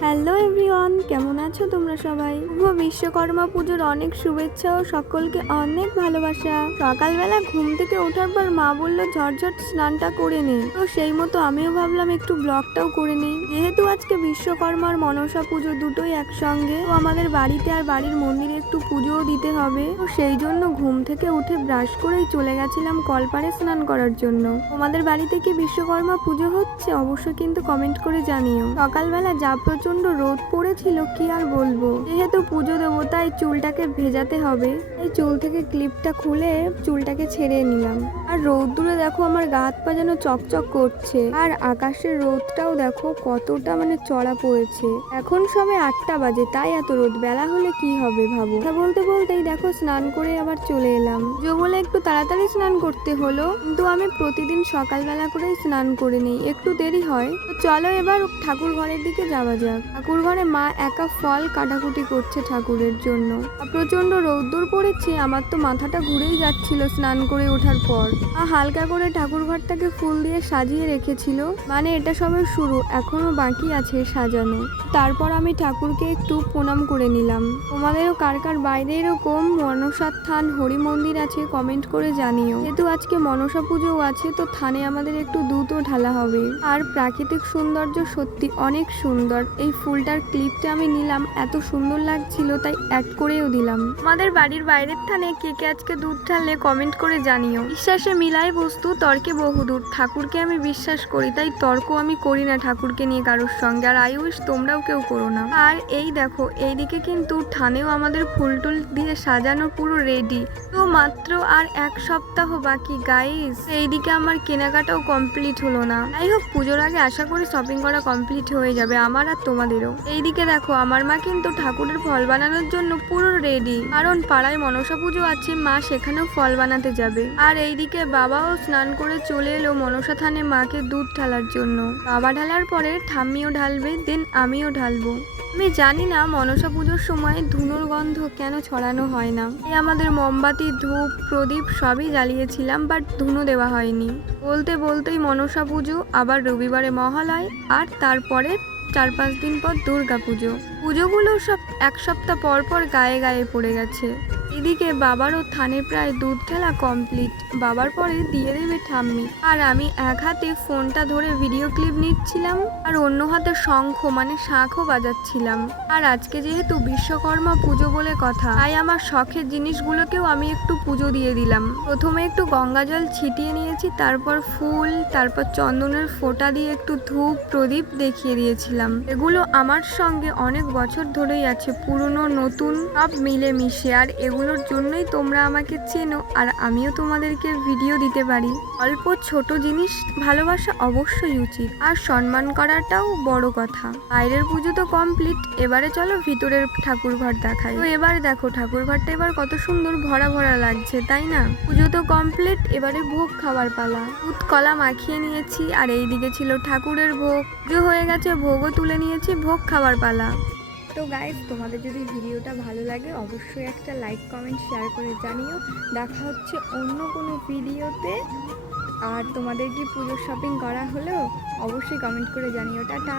Hello everyone কেমন আছো তোমরা সবাই? শুভ বিশ্বকর্মা পুজোর অনেক শুভেচ্ছা ও সকলকে অনেক ভালোবাসা। সকালবেলা ঘুম থেকে ওঠার পর মা বলল ঝটঝট স্নানটা করে নি। তো সেই মতো আমিও ভাবলাম, একটু ব্লগটাও করে নিই। যেহেতু আজকে বিশ্বকর্মা আর মনসা পুজো দুটোই একসঙ্গে। তো আমাদের বাড়িতে আর বাড়ির মন্দিরে একটু পুজোও দিতে হবে। তো সেই জন্য ঘুম থেকে উঠে ব্রাশ করেই চলে গেছিলাম কলপারে স্নান করার জন্য। তোমাদের বাড়িতে কি বিশ্বকর্মা পুজো হচ্ছে? অবশ্যই কিন্তু কমেন্ট করে জানিও। সকালবেলা যা প্রচণ্ড রোদ পড়েছিল, কি আর বলব? যেহেতু পুজো দেবো, তাই চুলটাকে ভেজাতে হবে। এই চুল থেকে ক্লিপটা খুলে চুলটাকে ছেড়ে নিলাম। আর রোদ্দুরে দেখো আমার গা হাত পা যেন চকচক করছে। আর আকাশের রোদটাও দেখো কতটা মানে চড়া পড়েছে। এখন সবে আটটা বাজে, তাই এত রোদ। বেলা হলে কি হবে ভাবো? কথা বলতে বলতেই দেখো স্নান করে আবার চলে এলাম। যে বলে একটু তাড়াতাড়ি স্নান করতে হলো, কিন্তু আমি প্রতিদিন সকালবেলা করেই স্নান করে নিই। একটু দেরি হয়। তো চলো এবার ঠাকুর ঘরের দিকে যাওয়া যাক। ঠাকুর ঘরে মা একা ফল কাটাকুটি করছে ঠাকুরের জন্য। প্রচণ্ড রৌদ্র পড়েছে, আমার তো মাথাটা ঘুরেই যাচ্ছিল স্নান করে ওঠার পর। হালকা করে ঠাকুর ঘরটাকে ফুল দিয়ে সাজিয়ে রেখেছিল। মানে এটা সবে শুরু, এখনও বাকি আছে সাজানো। তারপর আমি ঠাকুরকে একটু প্রণাম করে নিলাম। তোমাদেরও কার কার বাইরে এরকম মনসার থান হরি মন্দির আছে কমেন্ট করে জানিও। যেহেতু আজকে মনসা পুজোও আছে, তো থানে আমাদের একটু দুধও ঢালা হবে। আর প্রাকৃতিক সৌন্দর্য সত্যি অনেক সুন্দর। এই ফুলটার ক্লিপটা আমি নিলাম, এত সুন্দর লাগছিল তাই অ্যাড করেও দিলাম। আমাদের বাড়ির বাইরের থানে কে কে আজকে দুধ ঢাললে কমেন্ট করে জানিও। বিশ্বাসে মিলাই বস্তু, তর্কে বহুদূর। ঠাকুরকে আমি বিশ্বাস করি, তাই তর্ক আমি করি না ঠাকুরকে নিয়ে কারোর সঙ্গে। আর উইশ তোমরাও কেউ করো না। আর এই দেখো, এইদিকে কিন্তু থানেও আমাদের ফুল টুল দিয়ে সাজানো পুরো রেডি তো মাত্র আর এক সপ্তাহ বাকি গাইস এইদিকে আমার কেনাকাটাও কমপ্লিট হলো না। যাই হোক, পুজোর আগে আশা করি শপিং করা কমপ্লিট হয়ে যাবে, আমার আর তোমাদেরও। এইদিকে দেখো, আমার মা কিন্তু ঠাকুরের ফল বানানোর জন্য পুরো রেডি কারণ পাড়ায় মনসা পুজো আছে, মা সেখানেও ফল বানাতে যাবে। আর এইদিকে বাবাও স্নান করে চলে এলো মনসা থানে মাকে দুধ ঢালার জন্য। বাবা ঢালার পরে ঠাম্মিও ঢালবে, দেন আমিও ঢালবো। আমি জানি না মনসা পুজোর সময় ধুনোর গন্ধ কেন ছড়ানো হয় না। এই আমাদের মোমবাতি, ধূপ, প্রদীপ সবই জ্বালিয়েছিলাম বাট ধুনো দেওয়া হয়নি। বলতে বলতেই মনসা পুজো, আবার রবিবারে মহালয়, আর তারপরে চার পাঁচ দিন পর দুর্গা পুজো পুজোগুলো সব এক সপ্তাহ পর পর গায়ে গায়ে পড়ে গেছে। এদিকে বাবারও থানে প্রায় দুধ ঠেলা কমপ্লিট বাবার পরে দিয়ে দেবে ঠাম্মি। আর আমি এক হাতে ফোনটা ধরে ভিডিও ক্লিপ নিচ্ছিলাম, আর অন্য হাতে শঙ্খ মানে শাঁখও বাজাচ্ছিলাম। আর আজকে যেহেতু বিশ্বকর্মা পুজো বলে কথা, তাই আমার শখের জিনিসগুলোকেও আমি একটু পুজো দিয়ে দিলাম। প্রথমে একটু গঙ্গা জল ছিটিয়ে নিয়েছি, তারপর ফুল, তারপর চন্দনের ফোঁটা দিয়ে একটু ধূপ, প্রদীপ দেখিয়ে দিয়েছিলাম। এগুলো আমার সঙ্গে অনেক বছর ধরেই আছে, পুরনো, নতুন, সব মিলে মিশে আর এগুলোর জন্যই তোমরা আমাকে চেনো আর আমিও তোমাদেরকে ভিডিও দিতে পারি। অল্প ছোট জিনিস ভালোবাসা অবশ্যই উচিত। আর সম্মান করাটাও বড় কথা। বাইরের পুজো তো কমপ্লিট এবারে চলো ভিতরের ঠাকুর ঘর দেখাই। তো এবার দেখো ঠাকুর ঘরটা এবার কত সুন্দর ভরা ভরা লাগছে, তাই না? পুজো তো কমপ্লিট এবারে ভোগ খাবার পালা। দুধ, কলা মাখিয়ে নিয়েছি আর এই দিকে ছিল ঠাকুরের ভোগ। পুজো হয়ে গেছে, ভোগও তুলে নিয়েছি, ভোগ খাবার পালা। তো গাইজ তোমাদের যদি ভিডিওটা ভালো লাগে, অবশ্যই একটা লাইক কমেন্ট শেয়ার করে জানিও। দেখা হচ্ছে অন্য কোনো ভিডিওতে। আর তোমাদের কি পুজোর শপিং করা হলো? অবশ্যই কমেন্ট করে জানিও। টাটা।